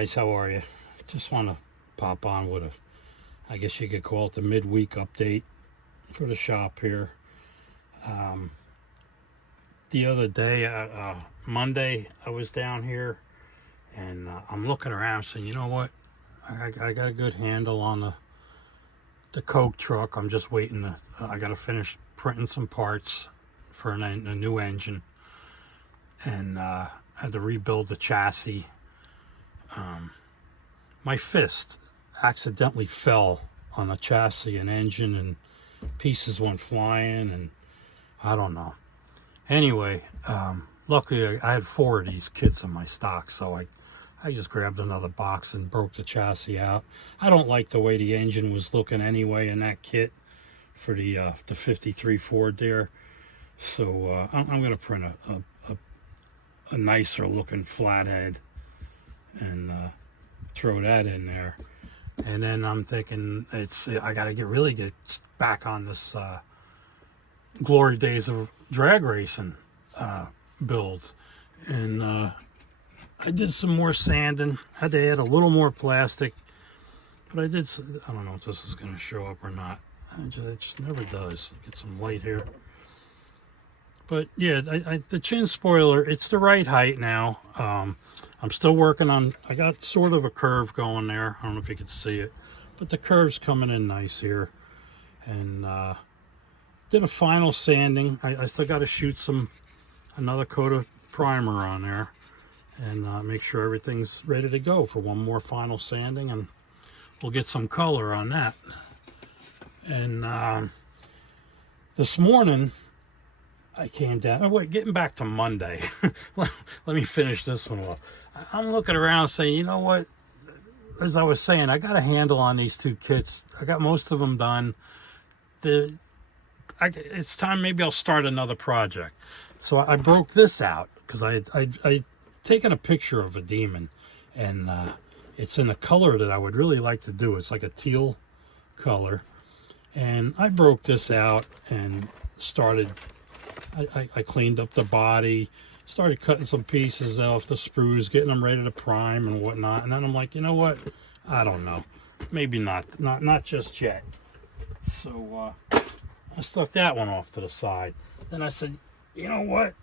guys, how are you? Just want to pop on with I guess you could call it the midweek update for the shop here. Um, the other day, Monday, I was down here and I'm looking around saying, you know what? I got a good handle on the Coke truck. I'm just waiting I got to finish printing some parts for a new engine, and I had to rebuild the chassis. My fist accidentally fell on the chassis and engine, and pieces went flying, and I don't know. Anyway, luckily I had 4 of these kits in my stock, so I just grabbed another box and broke the chassis out. I don't like the way the engine was looking anyway in that kit for the 53 Ford there. So I'm going to print a nicer looking flathead and throw that in there. And then I'm thinking I got to really get back on this glory days of drag racing build. And I did some more sanding. Had to add a little more plastic, but I don't know if this is going to show up or not. It just never does. Get some light here. But yeah, the chin spoiler, it's the right height now. I'm still working on, I got sort of a curve going there. I don't know if you can see it, but the curve's coming in nice here. And did a final sanding. I still got to shoot another coat of primer on there and make sure everything's ready to go for one more final sanding, and we'll get some color on that. And this morning I came down. Oh wait, getting back to Monday. let me finish this one off. I'm looking around saying, you know what? As I was saying, I got a handle on these 2 kits. I got most of them done. It's time. Maybe I'll start another project. So I broke this out because I'd taken a picture of a Demon, and it's in a color that I would really like to do. It's like a teal color, and I broke this out and started. I cleaned up the body, started cutting some pieces off the sprues, getting them ready to prime and whatnot. And then I'm like, you know what? I don't know. Maybe not just yet. So I stuck that one off to the side. Then I said, you know what?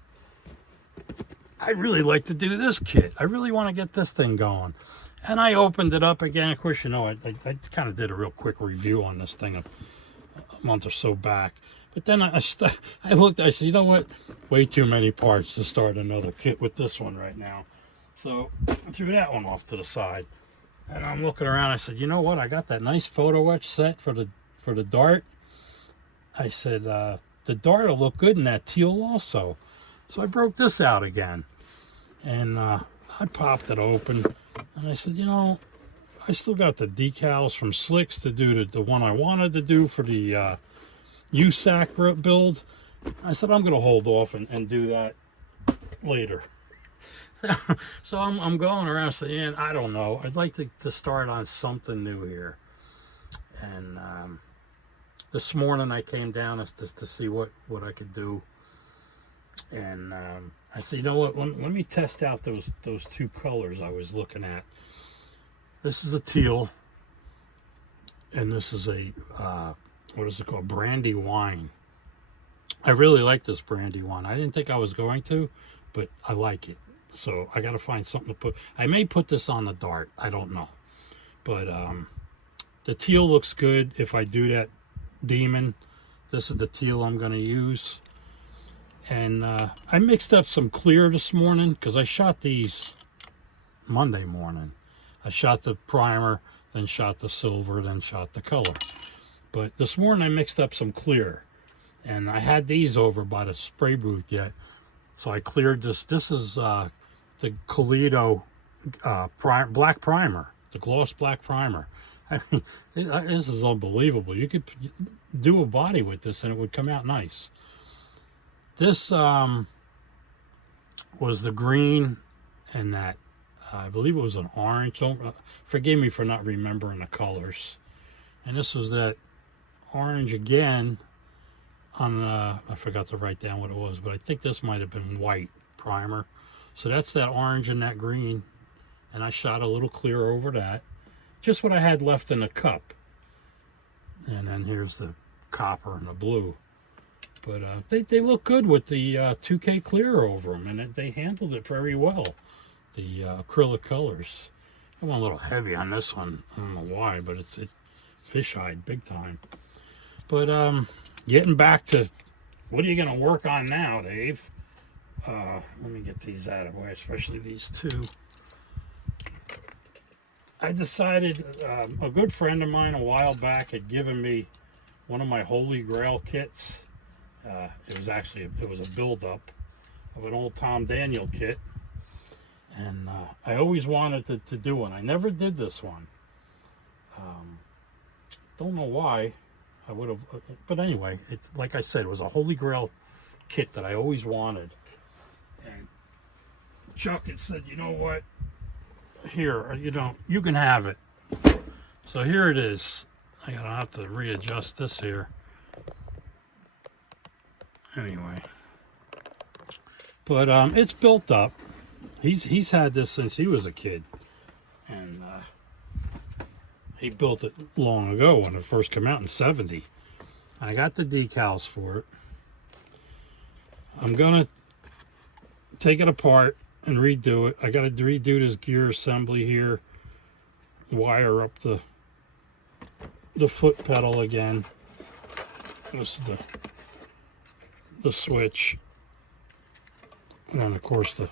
I'd really like to do this kit. I really want to get this thing going. And I opened it up again. Of course, you know, I kind of did a real quick review on this thing a month or so back. But then I looked, I said, you know what? Way too many parts to start another kit with this one right now. So I threw that one off to the side. And I'm looking around, I said, you know what? I got that nice photo etch set for the Dart. I said, the Dart will look good in that teal also. So I broke this out again. And I popped it open. And I said, you know, I still got the decals from Slicks to do the one I wanted to do for the USAC build. I said I'm going to hold off and do that later. So I'm going around saying, I don't know. I'd like to start on something new here. And this morning I came down just to see what I could do. And I said, you know what? Let me test out those 2 colors I was looking at. This is a teal, and this is a what is it called? Brandy wine. I really like this brandy wine. I didn't think I was going to, but I like it. So I got to find something to put. I may put this on the Dart. I don't know. But the teal looks good if I do that Demon. This is the teal I'm going to use. And I mixed up some clear this morning because I shot these Monday morning. I shot the primer, then shot the silver, then shot the color. But this morning I mixed up some clear, and I had these over by the spray booth yet, so I cleared this. This is the Toledo black primer, the gloss black primer. I mean, this is unbelievable. You could do a body with this and it would come out nice. This was the green, and that I believe it was an orange. Forgive me for not remembering the colors. And this was that orange again on I forgot to write down what it was, but I think this might have been white primer. So that's that orange and that green and I shot a little clear over that. Just what I had left in the cup. And then here's the copper and the blue. But they look good with the 2K clear over them, and they handled it very well. The acrylic colors. I went a little heavy on this one. I don't know why, but it fish-eyed big time. But getting back to what are you going to work on now, Dave? Let me get these out of the way, especially these two. I decided, a good friend of mine a while back had given me one of my Holy Grail kits. It was a build-up of an old Tom Daniel kit. And I always wanted to do one. I never did this one. Don't know why. I would have, but anyway, it's like I said, it was a Holy Grail kit that I always wanted. And Chuck had said, you know what? Here, you can have it. So here it is. I'm gonna have to readjust this here. Anyway, but it's built up. He's had this since he was a kid, and he built it long ago when it first came out in '70. I got the decals for it. I'm gonna take it apart and redo it. I got to redo this gear assembly here, wire up the foot pedal again. This is the switch, and then of course the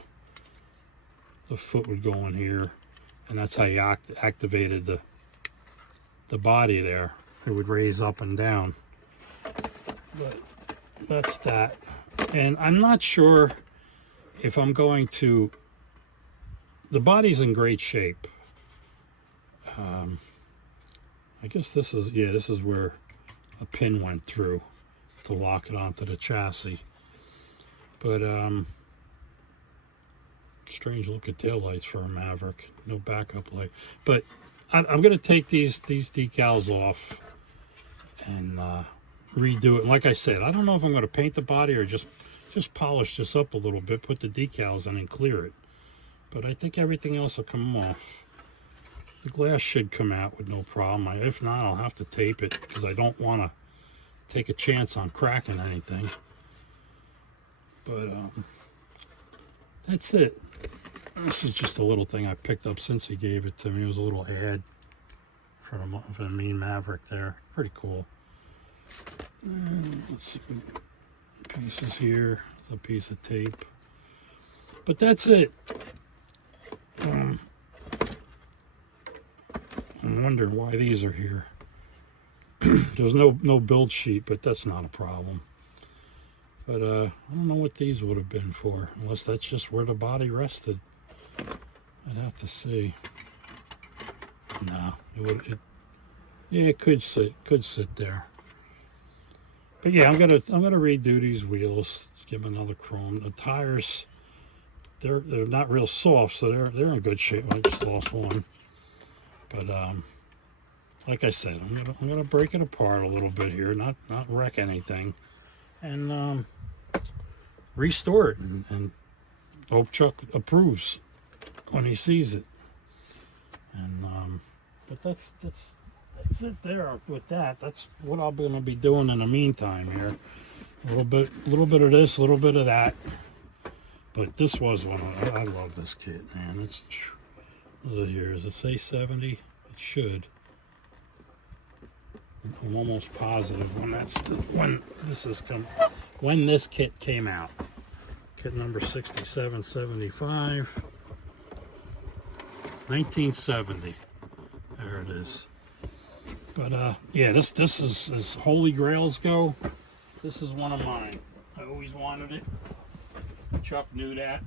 foot would go in here, and that's how you activated the body there. It would raise up and down. But that's that. And I'm not sure if I'm going to, the body's in great shape. I guess this is where a pin went through to lock it onto the chassis. But strange looking taillights for a Maverick. No backup light. But I'm going to take these decals off and redo it. And like I said, I don't know if I'm going to paint the body or just polish this up a little bit, put the decals in and clear it. But I think everything else will come off. The glass should come out with no problem. If not, I'll have to tape it because I don't want to take a chance on cracking anything. But that's it. This is just a little thing I picked up since he gave it to me. It was a little ad for the mean Maverick there. Pretty cool. Let's see. Pieces here, a piece of tape, but that's it. I'm wondering why these are here. There's no build sheet, but that's not a problem. But I don't know what these would have been for, unless that's just where the body rested. I'd have to see. No, it could sit there. But yeah, I'm gonna redo these wheels, give them another chrome. The tires, they're not real soft, so they're in good shape. I just lost one. But like I said, I'm gonna break it apart a little bit here, not wreck anything, and restore it, and hope Chuck approves when he sees it. And but that's it there with that. That's what I'm going to be doing in the meantime here. A little bit of this, a little bit of that. But this was one I love this kit, man. It's here. Does it say 70? It should. I'm almost positive when this kit came out. Kit number 6775, 1970. There it is. But yeah, this is, as Holy Grails go, this is one of mine. I always wanted it. Chuck knew that,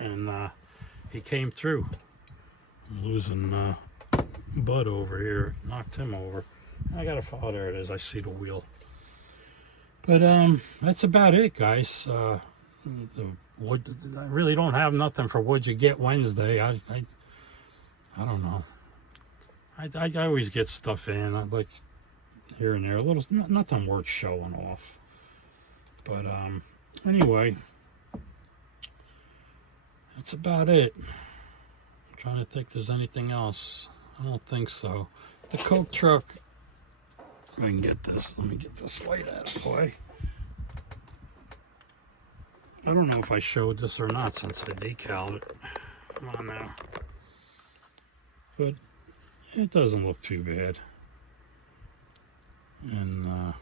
and he came through. I'm losing Bud over here, knocked him over. I got to follow. There it is. I see the wheel. But that's about it, guys. I really don't have nothing for What'd You Get Wednesday. I don't know. I always get stuff in, I like here and there, a little, nothing worth showing off. But anyway, that's about it. I'm trying to think if there's anything else. I don't think so. The Coke truck, if I can get this, let me get this light out of the way. I don't know if I showed this or not since I decaled it. Come on now. But it doesn't look too bad. And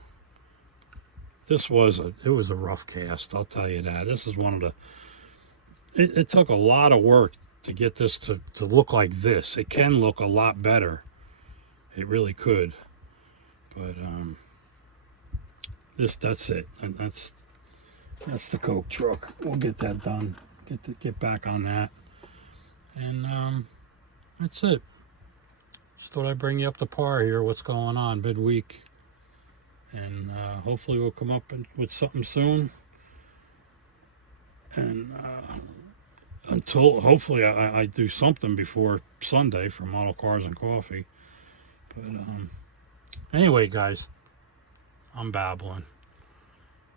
this was a rough cast, I'll tell you that. This is one of the, it took a lot of work to get this to look like this. It can look a lot better. It really could. But that's it. And that's the Coke truck. We'll get that done. Get back on that. And that's it. Just thought I'd bring you up to par here. What's going on midweek. And hopefully we'll come up with something soon. And until hopefully I do something before Sunday for Model Cars and Coffee. But anyway, guys, I'm babbling.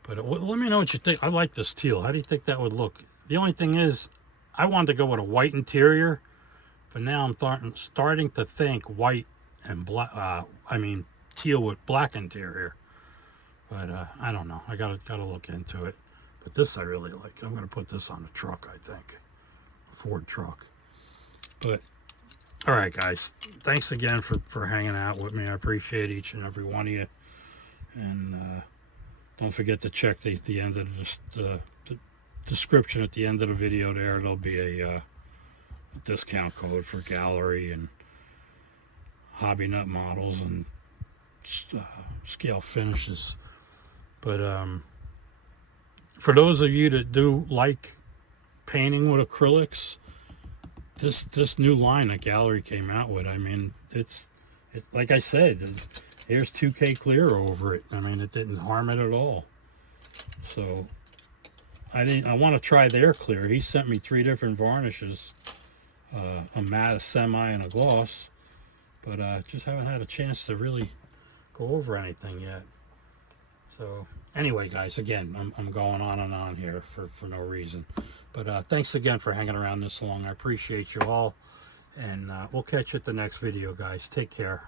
But let me know what you think. I like this teal. How do you think that would look? The only thing is, I wanted to go with a white interior, but now I'm starting to think white and black. Teal with black interior. But I don't know. I gotta look into it. But this I really like. I'm gonna put this on the truck. I think Ford truck. But all right, guys. Thanks again for hanging out with me. I appreciate each and every one of you. And don't forget to check the end of the description at the end of the video. There'll be a discount code for Gaahleri and Hobby Nut models and scale finishes. But for those of you that do like painting with acrylics, this new line that Gaahleri came out with, I mean, it's like I said, there's 2K clear over it. I mean, it didn't harm it at all. So I want to try their clear. He sent me 3 different varnishes, a matte, a semi, and a gloss. But just haven't had a chance to really go over anything yet. So anyway, guys, again, I'm going on and on here for no reason. But thanks again for hanging around this long. I appreciate you all. And we'll catch you at the next video, guys. Take care.